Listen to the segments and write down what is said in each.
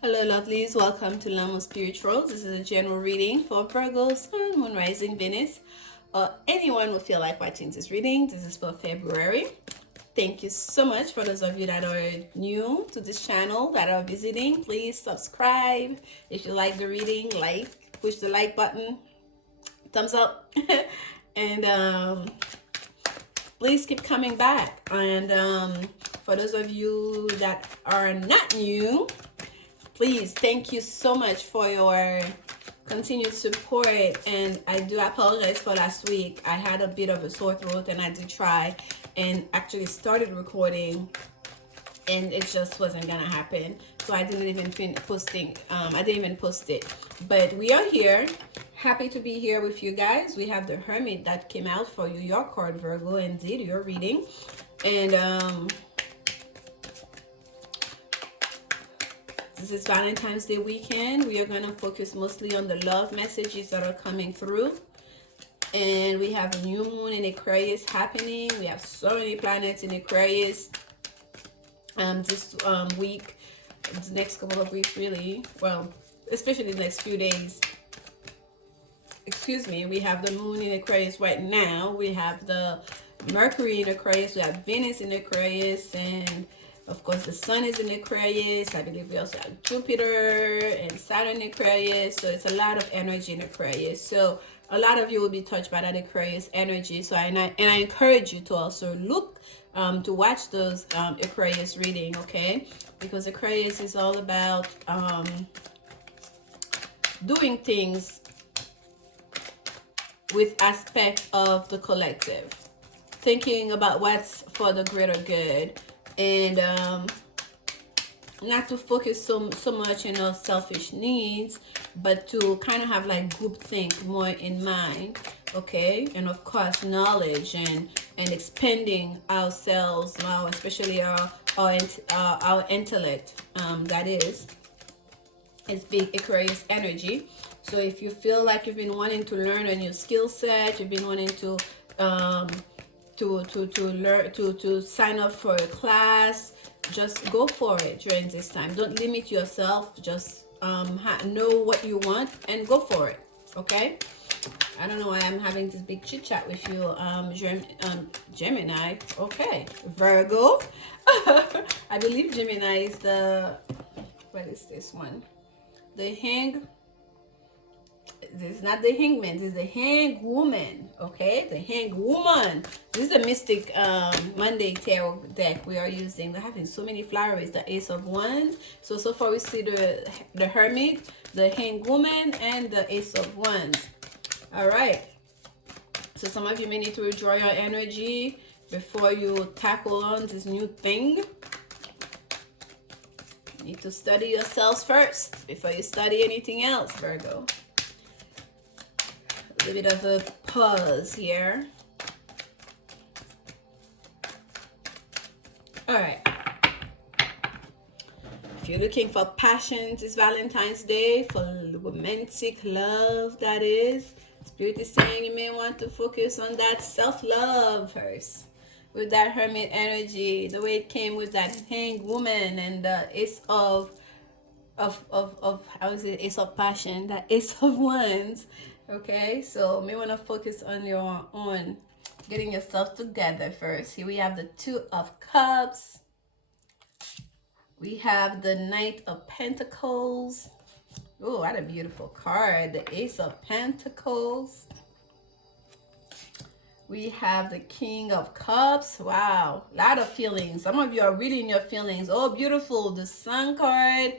Hello, lovelies. Welcome to Lanmouspiritual. This is a general reading for Virgo, Sun, Moon, Rising, Venus, or anyone who feel like watching this reading. This is for February. Thank you so much for those of you that are new to this channel, that are visiting. Please subscribe. If you like the reading, push the like button, thumbs up, and please keep coming back. And for those of you that are not new, please, thank you so much for your continued support. And I do apologize for last week. I had a bit of a sore throat and I did try and actually started recording and it just wasn't gonna happen. So I didn't even finish posting. I didn't even post it. But we are here. Happy to be here with you guys. We have the Hermit that came out for you, your card, Virgo, indeed, your reading. And this is Valentine's Day weekend. We are going to focus mostly on the love messages that are coming through. And we have a new moon in Aquarius happening. We have so many planets in Aquarius this week, the next couple of weeks really. Well, especially the next few days. Excuse me. We have the moon in Aquarius right now. We have the Mercury in Aquarius. We have Venus in Aquarius, and of course, the Sun is in Aquarius. I believe we also have Jupiter and Saturn in Aquarius. So it's a lot of energy in Aquarius. So a lot of you will be touched by that Aquarius energy. So I encourage you to also look to watch those Aquarius reading, okay? Because Aquarius is all about doing things with aspect of the collective, thinking about what's for the greater good. And not to focus so much on our selfish needs, but to kind of have like group think more in mind, okay? And of course, knowledge and expanding ourselves now, especially our intellect. That is, it's big Aquarius energy. So if you feel like you've been wanting to learn a new skill set, you've been wanting to learn to sign up for a class, just go for it during this time. Don't limit yourself. Just know what you want and go for it, okay? I don't know why I'm having this big chit chat with you, Gemini. Okay, Virgo. I believe Gemini is what is this one? The hang. This is not the hangman, this is the hang woman, okay? The hang woman. This is the mystic Monday tarot deck we are using. We're having so many flowers. The Ace of Wands. So far we see the Hermit, the hang woman, and the Ace of Wands. All right. So some of you may need to withdraw your energy before you tackle on this new thing. You need to study yourselves first before you study anything else, Virgo. A bit of a pause here. All right. If you're looking for passion this Valentine's Day, for romantic love, that is, Spirit is saying you may want to focus on that self-love first. With that Hermit energy, the way it came with that hanged woman and the Ace of how is it? Ace of Passion, that Ace of Wands. Okay, so may want to focus on your own getting yourself together first. Here we have the Two of Cups. We have the Knight of Pentacles. Oh, what a beautiful card. The Ace of Pentacles. We have the King of Cups. Wow, a lot of feelings. Some of you are really in your feelings. Oh, beautiful. The Sun card.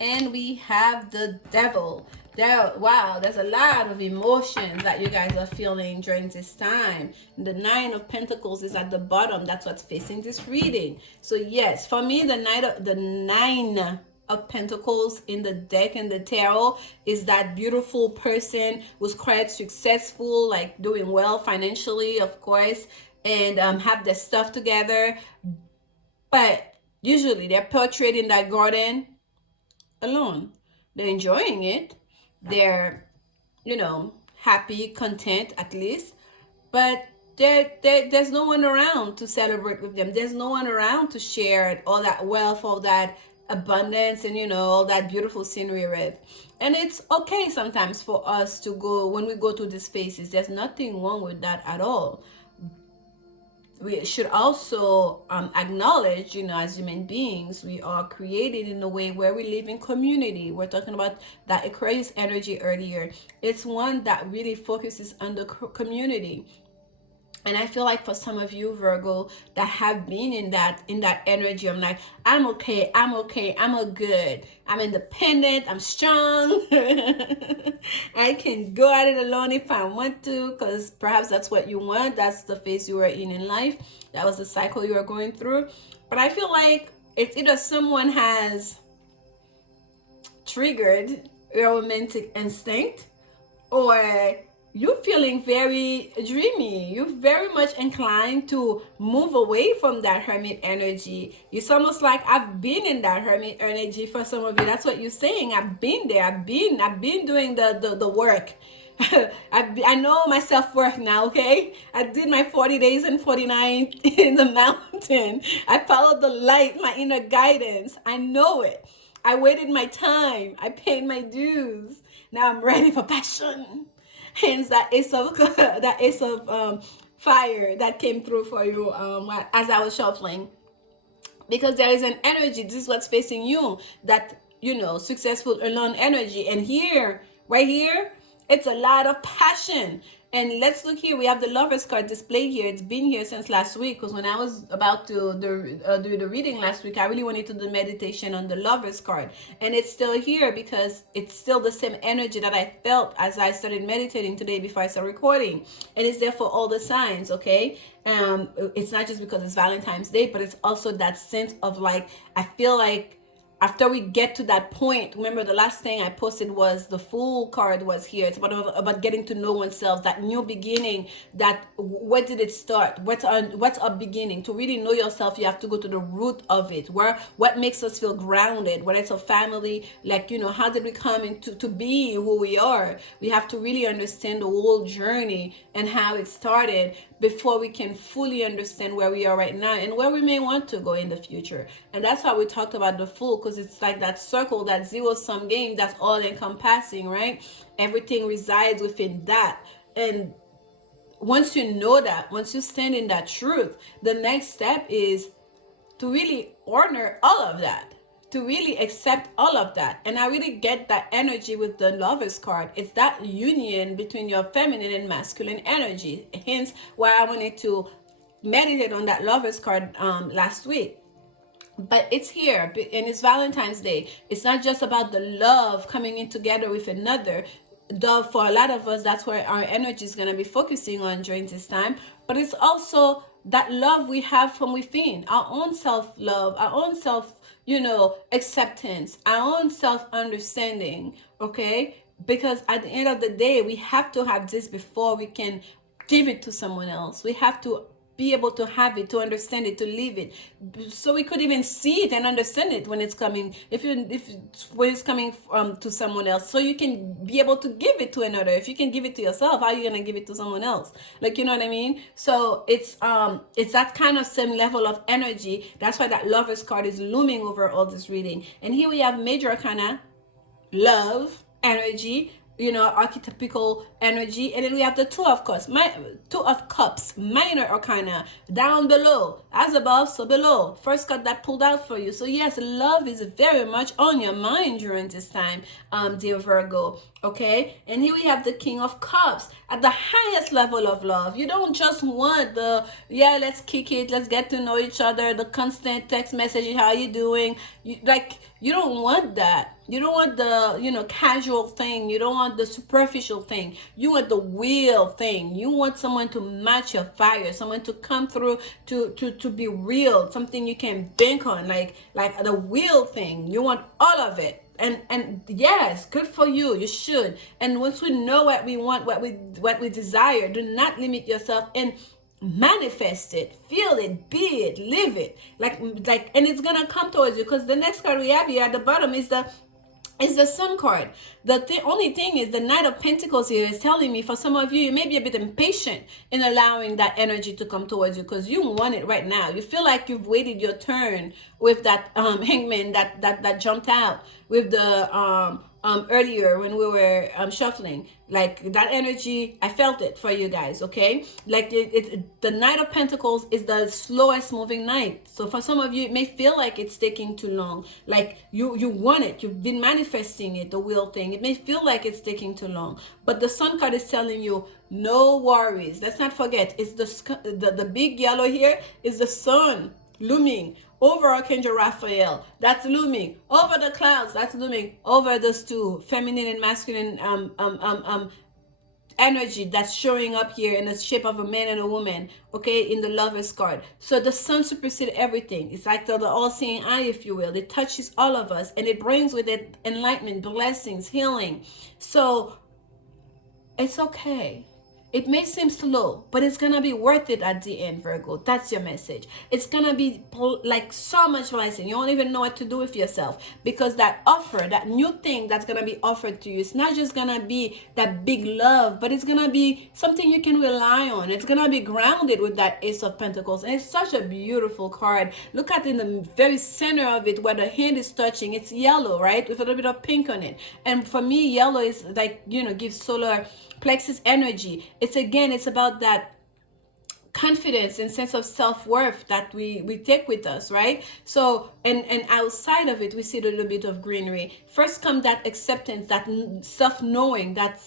And we have the Devil. Wow, there's a lot of emotions that you guys are feeling during this time. The Nine of Pentacles is at the bottom. That's what's facing this reading. So yes, for me, the Nine of Pentacles in the deck and the tarot is that beautiful person who's quite successful, like doing well financially, of course, and have their stuff together. But usually they're portrayed in that garden alone. They're enjoying it. They're, happy, content at least, but there's no one around to celebrate with them. There's no one around to share all that wealth, all that abundance and all that beautiful scenery with. And it's okay sometimes for us to go, when we go through these phases, there's nothing wrong with that at all. We should also acknowledge, as human beings, we are created in a way where we live in community. We're talking about that Aquarius energy earlier. It's one that really focuses on the community. And I feel like for some of you, Virgo, that have been in that energy, I'm like, I'm okay, I'm a good, I'm independent, I'm strong. I can go at it alone if I want to, because perhaps that's what you want. That's the phase you were in life. That was the cycle you were going through. But I feel like it's either someone has triggered your romantic instinct, or you're feeling very dreamy. You're very much inclined to move away from that hermit energy. It's almost like I've been in that hermit energy for some of you. That's what you're saying. I've been there. I've been doing the work. I know my self-worth now, okay? I did my 40 days and 49 in the mountain. I followed the light, my inner guidance. I know it. I waited my time. I paid my dues. Now I'm ready for passion. Hence that ace of fire that came through for you as I was shuffling. Because there is an energy, this is what's facing you, that, successful alone energy. And here, right here, it's a lot of passion. And let's look here. We have the Lovers card displayed here. It's been here since last week, because when I was about to do the reading last week, I really wanted to do meditation on the Lovers card. And it's still here because it's still the same energy that I felt as I started meditating today before I started recording. And it's there for all the signs, okay? It's not just because it's Valentine's Day, but it's also that sense of like, I feel like after we get to that point, remember the last thing I posted was the Fool card was here. It's about getting to know oneself, that new beginning, that where did it start? What's a beginning? To really know yourself, you have to go to the root of it. What makes us feel grounded? Whether it's a family, like, how did we come into to be who we are? We have to really understand the whole journey and how it started before we can fully understand where we are right now and where we may want to go in the future. And that's why we talked about the Fool, because it's like that circle, that zero-sum game that's all encompassing, right? Everything resides within that. And once you know that, once you stand in that truth, the next step is to really honor all of that, to really accept all of that. And I really get that energy with the Lovers card. It's that union between your feminine and masculine energy. Hence why I wanted to meditate on that Lovers card last week. But it's here, and it's Valentine's Day. It's not just about the love coming in together with another. Though for a lot of us, that's where our energy is going to be focusing on during this time. But it's also that love we have from within, our own self-love, our own self, acceptance, our own self-understanding, okay? Because at the end of the day, we have to have this before we can give it to someone else. We have to be able to have it, to understand it, to live it, so we could even see it and understand it when it's coming, when it's coming to someone else, so you can be able to give it to another. If you can give it to yourself, how are you gonna give it to someone else? Like, you know what I mean? So it's that kind of same level of energy. That's why that Lovers card is looming over all this reading. And here we have Major Arcana, love energy, archetypical energy. And then we have the Two of Cups, minor arcana, down below, as above so below. First card that pulled out for you. So yes, love is very much on your mind during this time, dear Virgo. Okay, and here we have the King of Cups, at the highest level of love. You don't just want the, let's kick it, let's get to know each other, the constant text message, how you doing? You don't want that. You don't want the, casual thing. You don't want the superficial thing. You want the real thing. You want someone to match your fire, someone to come through to be real, something you can bank on, like the real thing. You want all of it. And yes, good for you. You should. And once we know what we want, what we desire, do not limit yourself and manifest it, feel it, be it, live it. Like, and it's gonna come towards you. Because the next card we have here at the bottom is the It's the Sun card. The only thing is the Knight of Pentacles here is telling me, for some of you, you may be a bit impatient in allowing that energy to come towards you because you want it right now. You feel like you've waited your turn with that hangman that jumped out with the earlier when we were shuffling. Like that energy, I felt it for you guys, okay? Like the Knight of Pentacles is the slowest moving knight. So for some of you, it may feel like it's taking too long. Like you want it, you've been manifesting it, the will thing. It may feel like it's taking too long. But the Sun card is telling you, no worries. Let's not forget, it's the big yellow here is the sun looming over Archangel Raphael. That's looming over the clouds. That's looming over those two feminine and masculine energy that's showing up here in the shape of a man and a woman, okay, in the Lovers card. So the sun supersedes everything. It's like the all-seeing eye, if you will. It touches all of us and it brings with it enlightenment, blessings, healing. So it's okay. It may seem slow, but it's gonna be worth it at the end, Virgo. That's your message. It's gonna be like so much blessing. You don't even know what to do with yourself, because that offer, that new thing that's gonna be offered to you, it's not just gonna be that big love, but it's gonna be something you can rely on. It's gonna be grounded with that Ace of Pentacles. And it's such a beautiful card. Look at in the very center of it where the hand is touching. It's yellow, right? With a little bit of pink on it. And for me, yellow is like, you know, gives solar plexus energy. It's about that confidence and sense of self-worth that we take with us, right? So and outside of it, we see a little bit of greenery. First come that acceptance, that self-knowing, that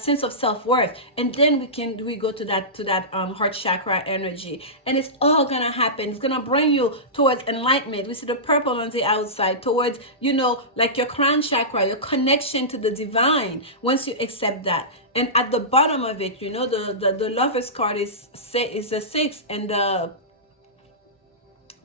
sense of self-worth, and then we go to that heart chakra energy, and it's all gonna happen. It's gonna bring you towards enlightenment. We see the purple on the outside, towards, you know, like your crown chakra, your connection to the divine, once you accept that. And at the bottom of it, you know, the Lovers card is a 6, and the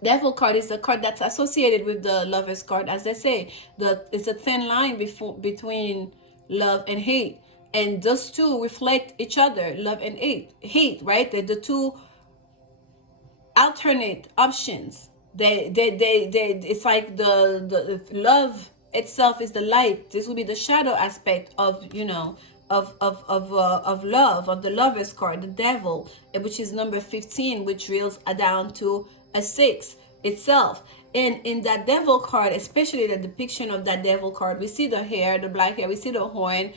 Devil card is the card that's associated with the Lovers card. As they say, it's a thin line between love and hate, and those two reflect each other, love and hate, right? They're the two alternate options. They it's like the love itself is the light. This will be the shadow aspect of, you know, of love, of the Lovers card, the Devil, which is number 15, which reels down to a 6 itself. And in that Devil card, especially the depiction of that Devil card, we see the hair, the black hair, we see the horn.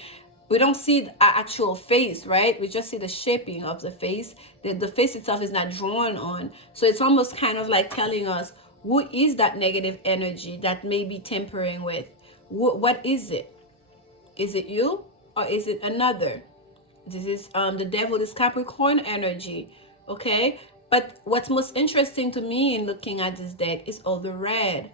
We don't see the actual face, right? We just see the shaping of the face. The face itself is not drawn on. So it's almost kind of like telling us, who is that negative energy that may be tampering with? What is it? Is it you, or is it another? This is the Devil is Capricorn energy, okay? But what's most interesting to me in looking at this deck is all the red.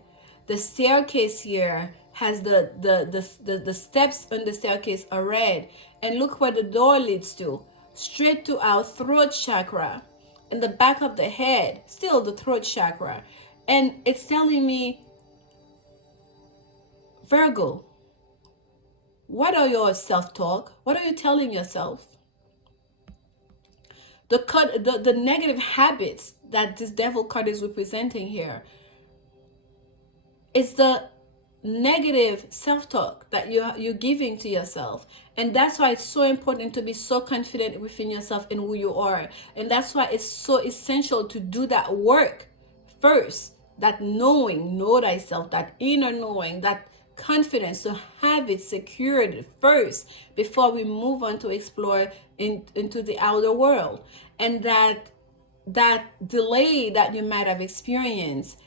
The staircase here has the steps on the staircase are red, and look where the door leads to, straight to our throat chakra, in the back of the head, still the throat chakra. And it's telling me, Virgo, what are your self-talk? What are you telling yourself? The negative habits that this Devil card is representing here is the negative self-talk that you're giving to yourself. And that's why it's so important to be so confident within yourself and who you are. And that's why it's so essential to do that work first, that knowing, know thyself, that inner knowing, that confidence, to have it secured first before we move on to explore into the outer world. And that delay that you might have experienced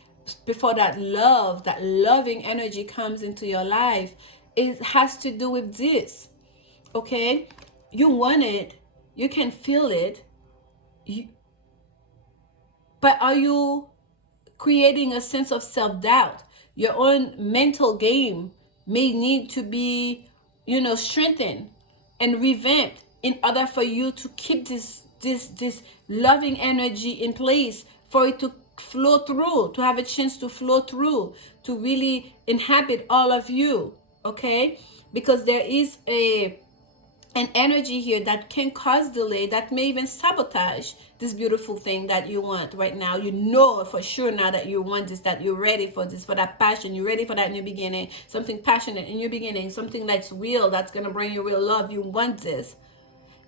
before that loving energy comes into your life, it has to do with this, okay? You want it, you can feel it, but are you creating a sense of self-doubt? Your own mental game may need to be, you know, strengthened and revamped in order for you to keep this loving energy in place, for it to flow through, to have a chance to flow through, to really inhabit all of you, okay? Because there is a an energy here that can cause delay, that may even sabotage this beautiful thing that you want right now. You know for sure now that you want this, that you're ready for this, for that passion. You're ready for that new beginning, something passionate in your beginning, something that's real, that's going to bring you real love. You want this.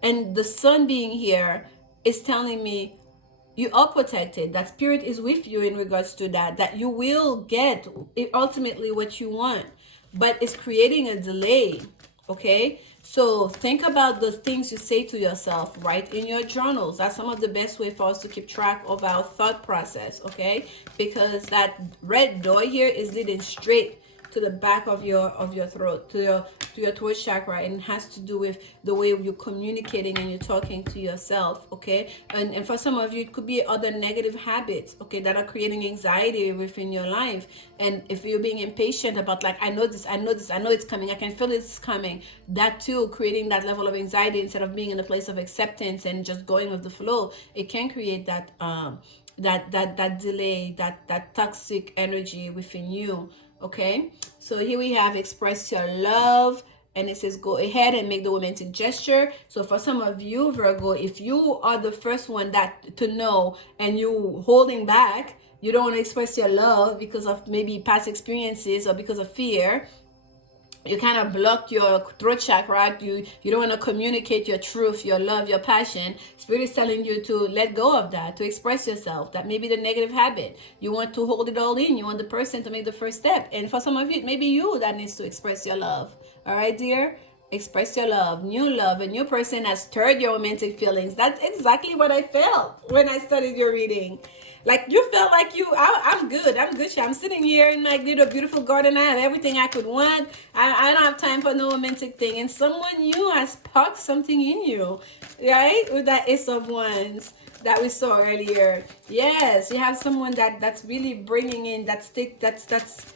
And the sun being here is telling me you are protected, that spirit is with you in regards to that you will get ultimately what you want, but it's creating a delay. Okay, so think about the things you say to yourself. Write in your journals. That's some of the best way for us to keep track of our thought process. Okay, because that red door here is leading straight to the back of your throat, to your throat chakra, and it has to do with the way you're communicating and you're talking to yourself. Okay, and for some of you it could be other negative habits, okay, that are creating anxiety within your life. And if you're being impatient about, like, I know this, I know it's coming, I can feel it's coming, that too, creating that level of anxiety instead of being in a place of acceptance and just going with the flow, it can create that that delay, that toxic energy within you. Okay, so here we have express your love, and it says go ahead and make the romantic gesture. So for some of you, Virgo, if you are the first one that to know and you holding back, you don't want to express your love because of maybe past experiences or because of fear, you kind of block your throat chakra. You don't want to communicate your truth, your love, your passion. Spirit is telling you to let go of that, to express yourself. That may be the negative habit. You want to hold it all in. You want the person to make the first step. And for some of you, it may be you that needs to express your love. All right, dear? Express your love. A new person has stirred your romantic feelings. That's exactly what I felt when I started your reading. Like, you felt like I'm good. I'm sitting here in my little beautiful garden. I have everything I could want. I don't have time for no romantic thing. And someone new has sparked something in you, right? With that Ace of Wands that we saw earlier. Yes, you have someone that's really bringing in that state. That's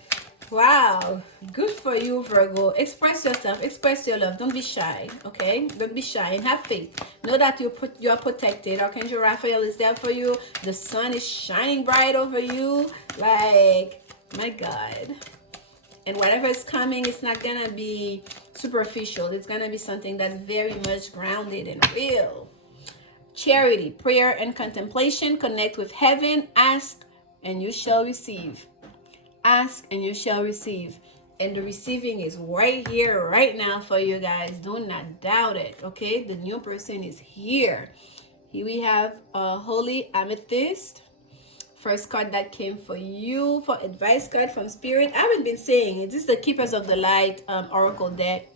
wow, good for you, Virgo. Express yourself, express your love. Don't be shy, okay? Don't be shy and have faith. Know that you're protected. Archangel Raphael is there for you. The sun is shining bright over you. Like, my God. And whatever is coming, it's not gonna be superficial. It's gonna be something that's very much grounded and real. Charity, prayer, and contemplation. Connect with heaven. Ask and you shall receive. Ask and you shall receive. And the receiving is right here, right now for you guys. Do not doubt it, okay? The new person is here. Here we have a Holy Amethyst. First card that came for you for advice card from Spirit. I haven't been saying it. This is the Keepers of the Light Oracle deck.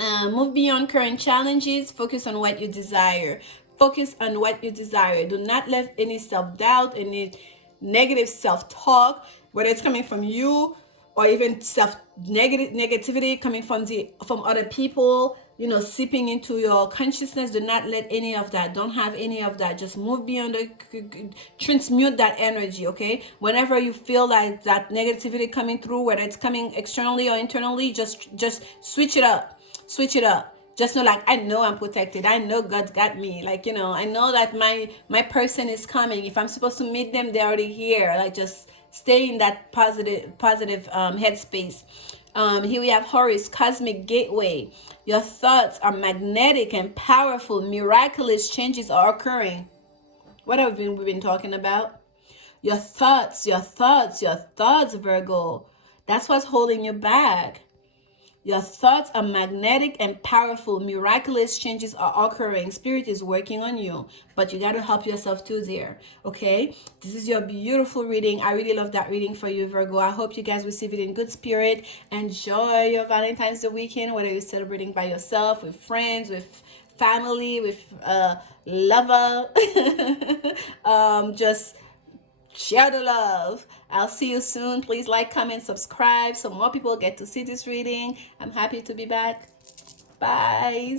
Move beyond current challenges. Focus on what you desire. Focus on what you desire. Do not let any self-doubt, any negative self-talk, whether it's coming from you or even negativity coming from other people, seeping into your consciousness. Do not let any of that. Don't have any of that. Just move beyond it. Transmute that energy, okay? Whenever you feel like that negativity coming through, whether it's coming externally or internally, just switch it up. Switch it up. Just know, like, I know I'm protected. I know God's got me. Like, I know that my person is coming. If I'm supposed to meet them, they're already here. Like, just stay in that positive headspace. Here we have Horus, Cosmic Gateway. Your thoughts are magnetic and powerful. Miraculous changes are occurring. What have we been talking about? Your thoughts, Virgo. That's what's holding you back. Your thoughts are magnetic and powerful. Miraculous changes are occurring. Spirit is working on you, but you got to help yourself too there, okay? This is your beautiful reading. I really love that reading for you, Virgo. I hope you guys receive it in good spirit. Enjoy your Valentine's Day weekend, whether you're celebrating by yourself, with friends, with family, with a lover. Just share the love. I'll see you soon. Please like, comment, subscribe so more people get to see this reading. I'm happy to be back. Bye.